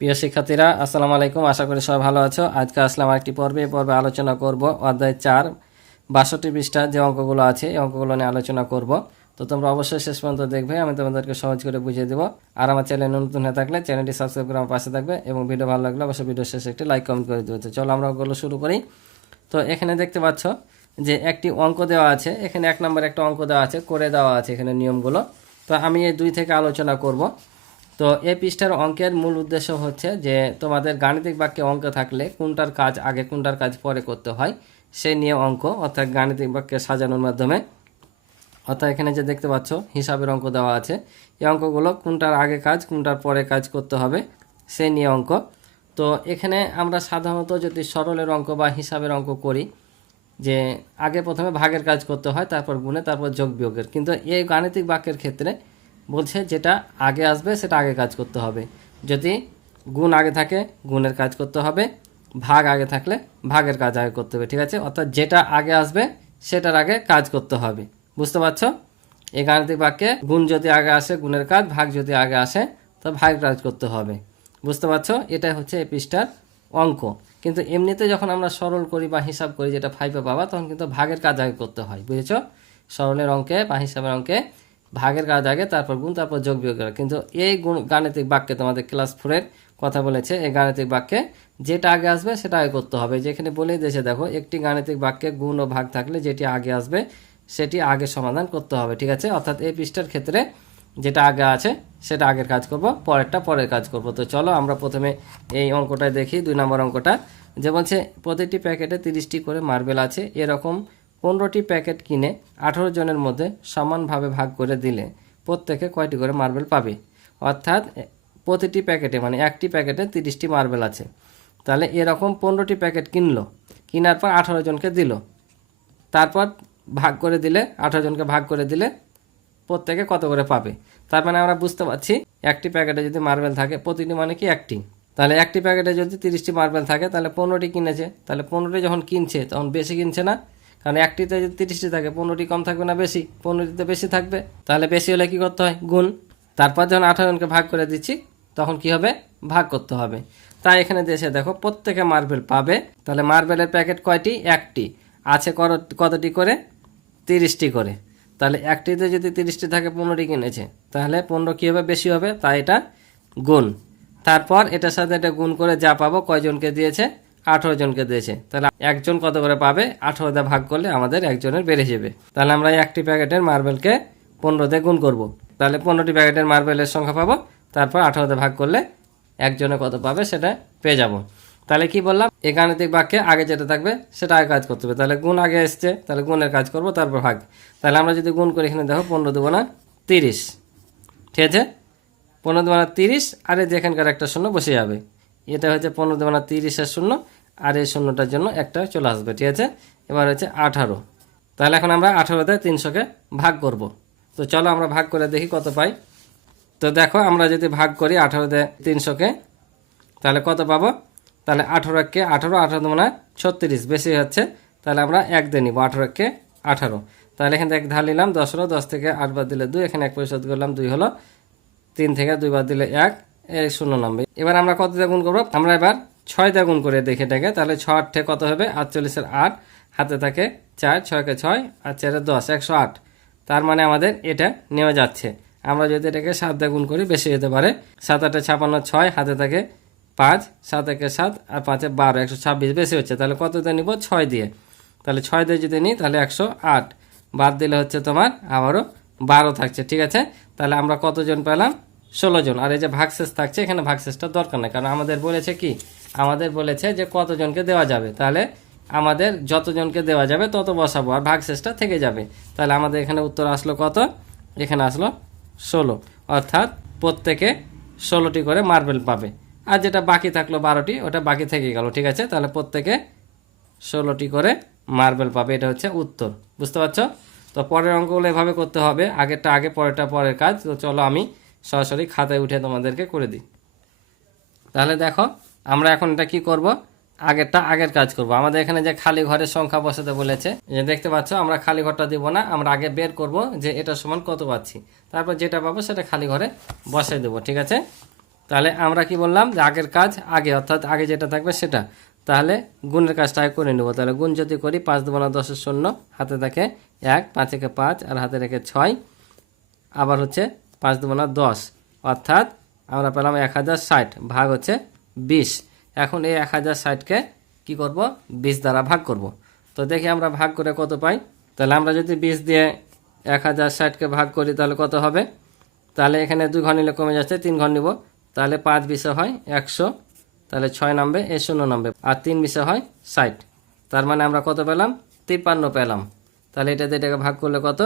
প্রিয় শিক্ষার্থীরা, আসসালামু আলাইকুম। আশা করি সবাই ভালো আছো। আজকে আসলাম আরেকটি পর্বে আলোচনা করব অধ্যায় 4 62 পৃষ্ঠার যে অঙ্কগুলো আছে এই অঙ্কগুলো নিয়ে আলোচনা করব। তো তোমরা অবশ্যই শেষ পর্যন্ত দেখবে, আমি তোমাদেরকে সহজ করে বুঝিয়ে দেবো। আর আমার চ্যানেল নতুন হয়ে থাকলে চ্যানেলটি সাবস্ক্রাইব করে আমার পাশে থাকবে এবং ভিডিও ভালো লাগলে অবশ্যই ভিডিও শেষে একটি লাইক কমেন্ট করে দেবে। চলো আমরা অঙ্কগুলো শুরু করি। তো এখানে দেখতে পাচ্ছ যে একটি অঙ্ক দেওয়া আছে, এখানে 1 নম্বর একটা অঙ্ক দেওয়া আছে, করে দেওয়া আছে এখানে নিয়মগুলো। তো আমি এই 2 থেকে আলোচনা করব। তো এই পৃষ্ঠার অঙ্কের মূল উদ্দেশ্য হচ্ছে যে তোমাদের গাণিতিক বাক্যে অঙ্ক থাকলে কোনটার কাজ আগে কোনটার কাজ পরে করতে হয় সে নিয়ে অঙ্ক, অর্থাৎ গাণিতিক বাক্যে সাজানোর মাধ্যমে। অর্থাৎ এখানে যে দেখতে পাচ্ছ হিসাবের অঙ্ক দেওয়া আছে, এই অঙ্কগুলো কোনটার আগে কাজ কোনটার পরে কাজ করতে হবে সে নিয়ে অঙ্ক। তো এখানে আমরা সাধারণত যদি সরলের অঙ্ক বা হিসাবের অঙ্ক করি, যে আগে প্রথমে ভাগের কাজ করতে হয়, তারপর গুণে, তারপর যোগ বিয়োগের। কিন্তু এই গাণিতিক বাক্যের ক্ষেত্রে বলছে যেটা আগে আসবে সেটা আগে কাজ করতে হবে। যদি গুণ আগে থাকে গুণের কাজ করতে হবে, ভাগ আগে থাকলে ভাগের কাজ আগে করতে হবে। ঠিক আছে, অর্থাৎ যেটা আগে আসবে সেটার আগে কাজ করতে হবে। বুঝতে পারছো? এই গাণিতিক বাক্যে গুণ যদি আগে আসে গুণের কাজ, ভাগ যদি আগে আসে তো ভাগের কাজ করতে হবে। বুঝতে পারছো? এটাই হচ্ছে এই পৃষ্ঠার অঙ্ক। কিন্তু এমনিতে যখন আমরা সরল করি বা হিসাব করি, যেটা 5-এ পাবা, তখন কিন্তু ভাগের কাজ আগে করতে হয়। বুঝেছো? সরলের অঙ্কে বা হিসাবের অঙ্কে ভাগের কাজ আগে, তারপর গুণ, তারপর যোগ বিয়োগ। কিন্তু এই গাণিতিক বাক্যে তোমাদের ক্লাস 4-এর কথা বলেছে, এই গাণিতিক বাক্যে যেটা আগে আসবে সেটা আগে করতে হবে। যেখানে বলেই দিয়েছে দেখো, একটি গাণিতিক বাক্যে গুণ ও ভাগ থাকলে যেটি আগে আসবে সেটি আগে সমাধান করতে হবে। ঠিক আছে, অর্থাৎ এই পৃষ্ঠার ক্ষেত্রে যেটা আগে আছে সেটা আগের কাজ করব, পরেরটা পরের কাজ করব। তো চলো আমরা প্রথমে এই অঙ্কটা দেখি। 2 নম্বর অঙ্কটা যে বলছে প্রতিটি প্যাকেটে 30টি করে মার্বেল আছে, এরকম 15টি প্যাকেট কিনে 18 জনের মধ্যে সমানভাবে ভাগ করে দিলে প্রত্যেকে কয়টি করে মার্বেল পাবে। অর্থাৎ প্রতিটি প্যাকেটে, মানে একটি প্যাকেটে 30টি মার্বেল আছে, তাহলে এরকম 15টি প্যাকেট কিনলো, কেনার পর 18 জনকে দিল, তারপর ভাগ করে দিলে 18 জনকে ভাগ করে দিলে প্রত্যেকে কত করে পাবে। তার মানে আমরা বুঝতে পারছি একটি প্যাকেটে যদি মার্বেল থাকে, প্রতিটি মানে কি একটি, তাহলে একটি প্যাকেটে যদি 30টি মার্বেল থাকে তাহলে 15টি কিনেছে। তাহলে 15টি যখন কিনছে তখন বেশি কিনছে না, কারণ একটিতে যদি 30টি থাকে 15টি কম থাকবে না বেশি, 15টিতে বেশি থাকবে। তাহলে বেশি হলে কি করতে হয়? গুণ। তারপর যখন 18 জনকে ভাগ করে দিচ্ছি তখন কি হবে? ভাগ করতে হবে। তাই এখানে দেশে দেখো প্রত্যেকে মার্বেল পাবে। তাহলে মার্বেলের প্যাকেট কয়টি? একটি। আছে কতটি করে? 30টি করে। তাহলে একটিতে যদি 30টি থাকে, 15টি কিনেছে, তাহলে 15 কী হবে? বেশি হবে, তাই এটা গুণ। তারপর এটার সাথে এটা গুণ করে যা পাবো, কয়জনকে দিয়েছে? 18 জনকে দিয়েছে। তাহলে একজন কত করে পাবে? 18 দিয়ে ভাগ করলে আমাদের একজনের বেড়ে যাবে। তাহলে আমরা একটি প্যাকেটের মার্বেলকে 15 দিয়ে গুণ করব, তাহলে 15টি প্যাকেটের মার্বেলের সংখ্যা পাবো, তারপর 18 দিয়ে ভাগ করলে একজনে কত পাবে সেটা পেয়ে যাব। তাহলে কি বললাম? এই গাণিতিক বাক্যে আগে যেটা থাকবে সেটা আগে কাজ করতে হবে। তাহলে গুণ আগে এসছে, তাহলে গুণের কাজ করব, তারপর ভাগ। তাহলে আমরা যদি গুণ করি, এখানে দেখো 15 দুগুণা 30, ঠিক আছে? 15 দুগুণা 30, আর এই যেখানকার একটা শূন্য বসে যাবে, এটা হচ্ছে 15 দুগুণা 30-এর শূন্য, আর এই শূন্যটার জন্য একটা চলে আসবে। ঠিক আছে, এবার হচ্ছে 18। তাহলে এখন আমরা 18-তে 300-কে ভাগ করব। তো চলো আমরা ভাগ করে দেখি কত পাই। তো দেখো আমরা যদি ভাগ করি 18-তে 300-কে, তাহলে কত পাবো? তাহলে 18-কে 18, 18 মানে 36, বেশি হচ্ছে, তাহলে আমরা 1 দিয়ে নিব। 18-কে 18, তাহলে এখান থেকে 1 ধার নিলাম, 10 হলো, 10 থেকে 8 বাদ দিলে 2, এখানে 1 পরিশোধ করলাম, 2 হলো, 3 থেকে 2 বাদ দিলে 1, এই 0 নামবে। এবার আমরা কত দিয়ে গুণ করবো? আমরা এবার 6 দিয়ে গুণ করে দেখে এটাকে। তাহলে 6 8 কত হবে? 48-এর 8, হাতে থাকে 4, 6-কে 6, আর 4-এ 10, 108। তার মানে আমাদের এটা নেওয়া যাচ্ছে। আমরা যদি এটাকে 7 দিয়ে গুণ করি বেশি হতে পারে। 7 8 56, 6, হাতে থাকে 5, 7 1 7, আর 5 12, 126, বেশি হচ্ছে। তাহলে কত দিয়ে নিব? 6 দিয়ে। তাহলে 6 দিয়ে যদি নিই তাহলে 108, বাদ দিলে হচ্ছে তোমার আবারও 12 থাকছে। ঠিক আছে, তাহলে আমরা কতজন পেলাম? 16 জন। আর এই যে ভাগশেষ থাকছে, এখানে ভাগশেষটা দরকার নেই, কারণ আমাদের বলেছে কি? আমাদের বলেছে যে কতজনকে দেওয়া যাবে, তাহলে আমাদের যতজনকে দেওয়া যাবে তত বসাবো, আর ভাগশেষটা থেকে যাবে। তাহলে আমাদের এখানে উত্তর আসলো কত? এখানে আসলো 16, অর্থাৎ প্রত্যেকে 16টি করে মার্বেল পাবে। আর যেটা বাকি থাকলো 12টি, ওটা বাকি থেকে গেল। ঠিক আছে, তাহলে প্রত্যেকে 16টি করে মার্বেল পাবে, এটা হচ্ছে উত্তর। বুঝতে পারছো? তো পরের অঙ্কগুলো এভাবে করতে হবে, আগেরটা আগে পরেরটা পরের কাজ। তো চলো আমি সরাসরি খাতায় উঠে তোমাদেরকে করে দিই। তাহলে দেখো আমরা এখন এটা কি করব? আগেরটা আগের কাজ করব। আমাদের এখানে যে খালি ঘরের সংখ্যা বসাতে বলেছে, যে দেখতে পাচ্ছ, আমরা খালি ঘরটা দিব না, আমরা আগে বের করব যে এটা সমান কত পাচ্ছি, তারপর যেটা পাবো সেটা খালি ঘরে বসাই দেবো। ঠিক আছে, তাহলে আমরা কি বললাম যে আগের কাজ আগে, অর্থাৎ আগে যেটা থাকবে সেটা। তাহলে গুণের কাজটা আগে করে নেব। তাহলে গুণ যদি করি 5 দুগুণা 10 শূন্য, হাতে থাকে 1, 5 একে 5 আর হাতে রেখে 6, আবার হচ্ছে 5 দুগুণা 10, অর্থাৎ আমরা পেলাম 1060 ভাগ হচ্ছে 20। এখন এই 1060কে কি করব, 20 দ্বারা ভাগ করব। তো দেখি আমরা ভাগ করে কত পাই। তাহলে আমরা যদি 20 দিয়ে 1060কে ভাগ করি তাহলে কত হবে। তাহলে এখানে 2 ঘর নিলে কমে যাচ্ছে, 3 ঘর নিব। তাহলে 5 বিশে হয় 100, তাহলে 6 নামবে, এ 0 নামবে, আর 3 বিশে হয় 60। তার মানে আমরা কত পেলাম, 53 পেলাম। তাহলে এটাকে ভাগ করলে কত,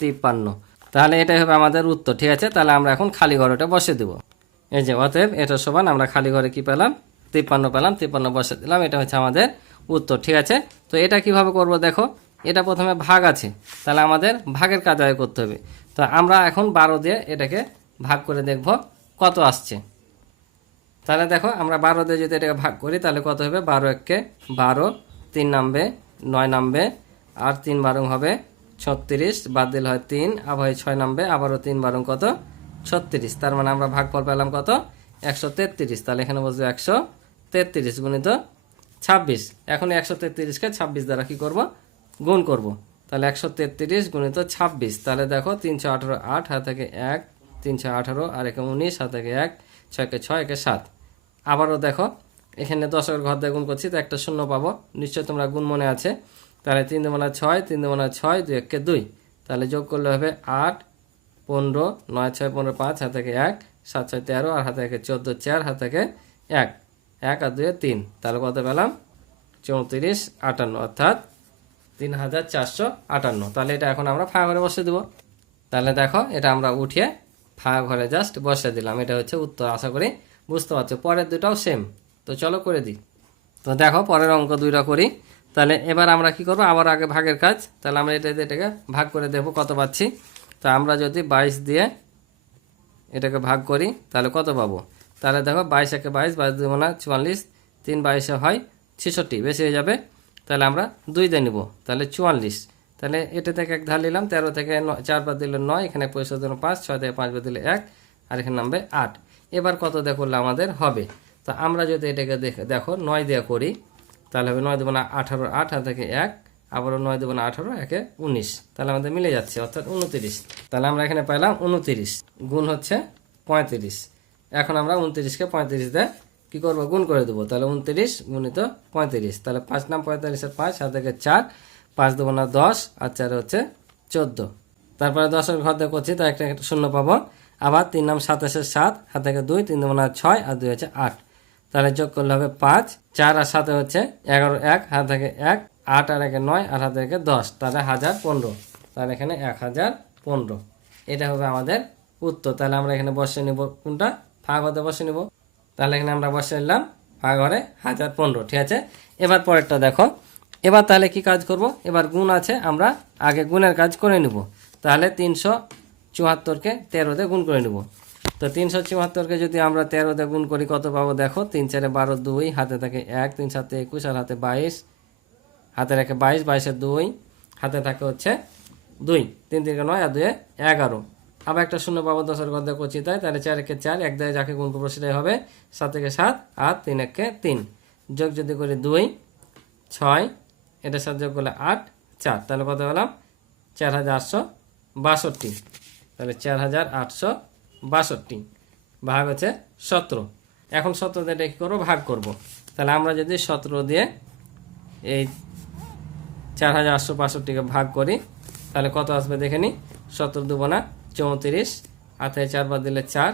53। তাহলে এটাই হবে আমাদের উত্তর। ঠিক আছে, তাহলে আমরা এখন খালি ঘরটা বসে দেব। এই যে অতএব এটা সমান, আমরা খালি ঘরে কি পেলাম, 53 পেলাম, 53 বসে দিলাম। এটা হচ্ছে আমাদের উত্তর। ঠিক আছে, তো এটা কিভাবে করব দেখো। এটা প্রথমে ভাগ আছে, তাহলে আমাদের ভাগের কাজ আগে করতে হবে। তো আমরা এখন 12 দিয়ে এটাকে ভাগ করে দেখব কত আসছে। তাহলে দেখো আমরা 12 দিয়ে যদি এটাকে ভাগ করি তাহলে কত হবে, 12 একে 12, 3 নামবে 9 নামবে, আর 3 বারং হবে 36, বাদ দিলে হয় 3, আবার 6 নামবে, আবারও 3 বারং কত 36। তার মানে আমরা ভাগফল পেলাম কত, 133। তাহলে এখানে বসবে 133 গুণিত 26। এখন 133কে 26 দ্বারা কি করব, গুণ করব। তাহলে 133 গুণিত 26, তাহলে দেখো 318, 8 হাত থেকে 1, 318, আর একে 19, হাত থেকে 1, 6কে 6, একে 7। আবারও দেখো এখানে 10 ঘর দিয়ে গুণ করছি, তো একটা শূন্য পাবো, নিশ্চয় তোমরা গুণ মনে আছে। তাহলে 3 দুগুণা 6, 3 দুগুণা 6, 2 একে 2, তাহলে যোগ করলে হবে 8, 15, 9 6 15, 5 হাত থেকে 1, 7 6 13, আর হাতে থেকে 14, 4 হাত থেকে 1, 1 আর 2 3, তাহলে কত পেলাম 34 58, অর্থাৎ 3458। তাহলে এটা এখন আমরা ফাঁকা ঘরে বসে দেবো। তাহলে দেখো এটা আমরা উঠিয়ে ফাঁকা ঘরে জাস্ট বসে দিলাম। এটা হচ্ছে উত্তর, আশা করি বুঝতে পারছো। পরের দুটাও সেম, তো চলো করে দিই। তো দেখো পরের অঙ্ক দুইটা করি। তাহলে এবার আমরা কি করব, আবার আগে ভাগের কাজ। তাহলে আমরা এটাকে ভাগ করে দেখব কত পাচ্ছি। তো আমরা যদি 22 দিয়ে এটাকে ভাগ করি তাহলে কত পাবো। তাহলে দেখো 22 একে 22, 22 দুগুণা 44, 3 22 হয় 66, বেশি হয়ে যাবে। তাহলে আমরা 2 দিয়ে নিব, তাহলে 44। তাহলে এটা থেকে এক ধার নিলাম, 13 থেকে 4 বাদ দিলে 9, এখানে 65 দিলে 5, 6 থেকে 5 বাদ দিলে 1, আর এখানে নামবে 8। এবার কত দিয়ে করলে আমাদের হবে। তো আমরা যদি এটাকে দেখো 9 দিয়ে করি তাহলে হবে 9 দুগুণা 18, 8 হাত থেকে 1, আবারও 9 দুগুণা 18, একে 19, তাহলে আমাদের মিলে যাচ্ছে, অর্থাৎ 29। তাহলে আমরা এখানে পাইলাম 29 গুণ হচ্ছে 35। এখন আমরা 29কে 35 দিয়ে কি করবো, গুণ করে দেবো। তাহলে 29 গুণিত 35, তাহলে 5 নাম 45 এর 5, হাত থেকে 4, 5 দুগুণা 10, আর 4 হচ্ছে 14। তারপরে 10 ঘর দিয়ে করছি, তাই একটা শূন্য পাবো। আবার 3 নাম 27 এর 7, হাত থেকে 2, 3 দুগুণা 6, আর 2 হচ্ছে 8। তাহলে যোগ করলে হবে 5, 4 আর 7 হচ্ছে 11, 1 হাত থেকে 1, 8 আর 1 9, আর হাত থেকে 10, তাহলে 1015। তাহলে এখানে 1015, এটা হবে আমাদের উত্তর। তাহলে আমরা এখানে বসে নিব কোনটা, ফাঁকা ঘরে বসে নিব। তাহলে এখানে আমরা বসে নিলাম ফাঁকা ঘরে 1015। ঠিক আছে, এবার পরেরটা দেখো। এবার তাহলে কি কাজ করব, এবার গুণ আছে, আমরা আগে গুণের কাজ করে নিব। তাহলে 374কে 13 দিয়ে গুণ করে নিব। তো 374কে যদি আমরা 13 দিয়ে গুণ করি কত পাবো দেখো, 3 4 12, 2 হাতে থাকে 1, 3 7 21, আর হাতে 22, হাতে রাখে 22, 22 2, হাতে থাকে হচ্ছে 2, 3 3 9, আর 2 11। আবার একটা শূন্য পাবো 10 ঘর দিয়ে করছি, তাহলে 4 একে 4, 1 দিয়ে যাকে গুণ করবো সেটাই হবে, 7 থেকে 7, আর 3 একে 3, যোগ যদি করি 2 6, এটার সাথে যোগ করলে 8 4, তাহলে কত পেলাম 4862। তাহলে 4862 ভাগ হচ্ছে 17। এখন 17 দিয়ে এটা কী করবো, ভাগ করব। তাহলে আমরা যদি 17 দিয়ে এই 4862কে ভাগ করি তাহলে কত আসবে দেখে নিই। 17 দুগুণা 34, আর থেকে 4 বাদ দিলে 4,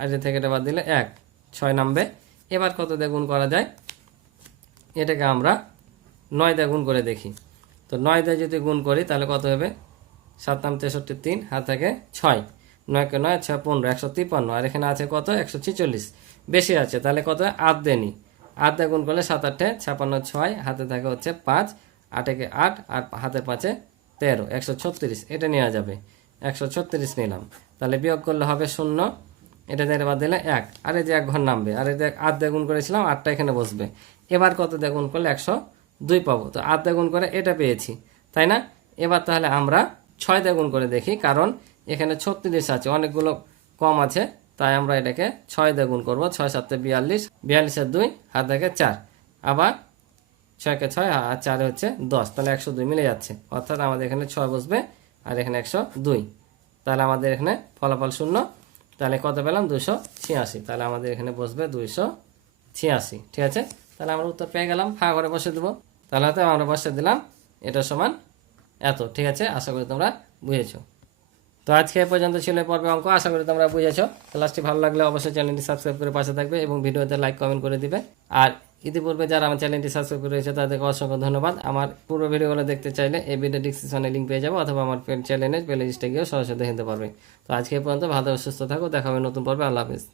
আর এ থেকে এটা বাদ দিলে 1, 6 নামবে। এবার কত দিয়ে গুণ করা যায়, এটাকে আমরা 9 দিয়ে গুণ করে দেখি। তো 9 দিয়ে যদি গুণ করি তাহলে কত হবে, 7 নাম 63, 3 হাত থেকে 6, 9 কে 9, 6 15, 153, আর এখানে আছে কত 146, বেশি আছে। তাহলে কত 8 দিয়ে নিই, 8 দিয়ে গুণ করলে 7 8 56, 6 হাতে থাকে হচ্ছে 5, 8 একে 8, আর হাতে 5 13, 136, এটা নেওয়া যাবে, 136 নিলাম। তাহলে বিয়োগ করলে হবে 0, এটা দিয়ে বাদ দিলে 1, আর এই যে 1 ঘর নামবে, আর এই যে 8 দিয়ে গুণ করেছিলাম 8টা এখানে বসবে। এবার কত দিয়ে গুণ করলে 102 পাবো। তো 8 দিয়ে গুণ করে এটা পেয়েছি, তাই না। এবার তাহলে আমরা 6 দিয়ে গুণ করে দেখি, কারণ এখানে 36 আছে, অনেকগুলো কম আছে, তাই আমরা এটাকে 6 দিয়ে গুণ করবো। 6 7 42, 42 2 হাত থেকে 4, আবার 6 কে 6 আর 4 হচ্ছে 10, তাহলে 102 মিলে যাচ্ছে। অর্থাৎ আমাদের এখানে 6 বসবে আর এখানে 102, তাহলে আমাদের এখানে ফলাফল শূন্য। তাহলে কত পেলাম? 286। তাহলে আমাদের এখানে বসবে 286। ঠিক আছে, তাহলে আমরা উত্তর পেয়ে গেলাম। ফা করে বসে দেবো। তাহলে হয়তো আমরা বসে দিলাম এটা সমান এত। ঠিক আছে, আশা করি তোমরা বুঝেছো। তো আজকে এ পর্যন্ত ছিল এই পর্বে অঙ্ক। আশা করি তোমরা বুঝেছো। ক্লাসটি ভালো লাগলে অবশ্যই চ্যানেলটি সাবস্ক্রাইব করে পাশে থাকবে এবং ভিডিওতে লাইক কমেন্ট করে দিবে। আর ইতিপূর্বে যারা আমার চ্যানেলটি সাবস্ক্রাইব করে রয়েছে তাদেরকে অসংখ্য ধন্যবাদ। আমার পুরো ভিডিওগুলো দেখতে চাইলে এই ভিডিও ডিসক্রিপশনে লিঙ্ক পেয়ে যাবো, অথবা আমার চ্যানেলের প্লে লিস্টে গিয়েও সরাসরি দেখে নিতে পারবে। তো আজকে এ পর্যন্ত ভালো সুস্থ থাকো, দেখা হবে নতুন পর্বে। আল্লাহ হাফিজ।